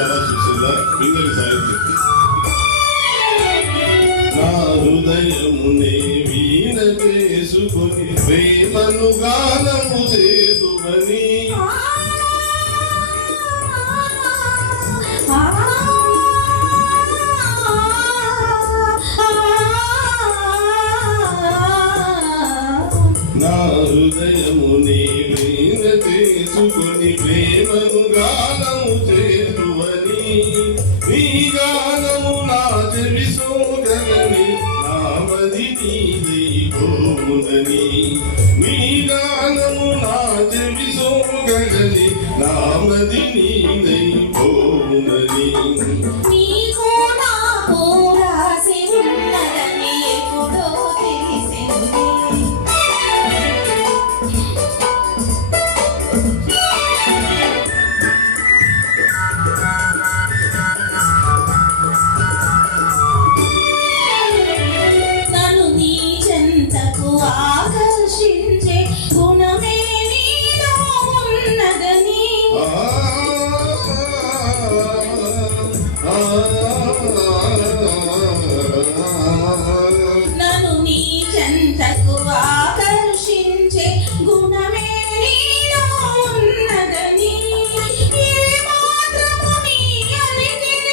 చాలా శిష్యుల పింగళి సాహిత్యం. నా హృదయమునే వీణ చేసుకొని ప్రేమను గానము చేదువని నా హృదయమునే వీణ చేసుకొని ప్రేమను గానము చేదువని నీ గానము నా చెవి సోగలని నామది నీదై పోవునని నీ గానము నా చెవి సోగలని నామది నీదై పోవునని ఆకర్షించే గుణమే నీలో ఉన్నదని నన్ను నీ చెంతకు ఆకర్షించే గుణమే నీలో ఉన్నదని ఏ మాత్రము నీ అలికిడి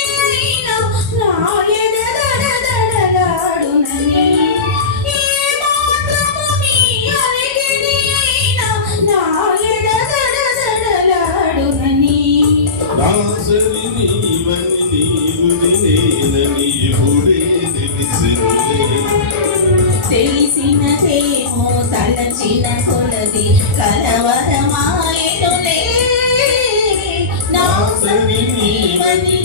అయినా నా ఎదగడగడలాడునని రాసరి నీవని నీవుని నేనని ఇప్పుడే తెలిసినదేమో తలచిన కొలది కలవరమాయనులే. రాసరి నీవని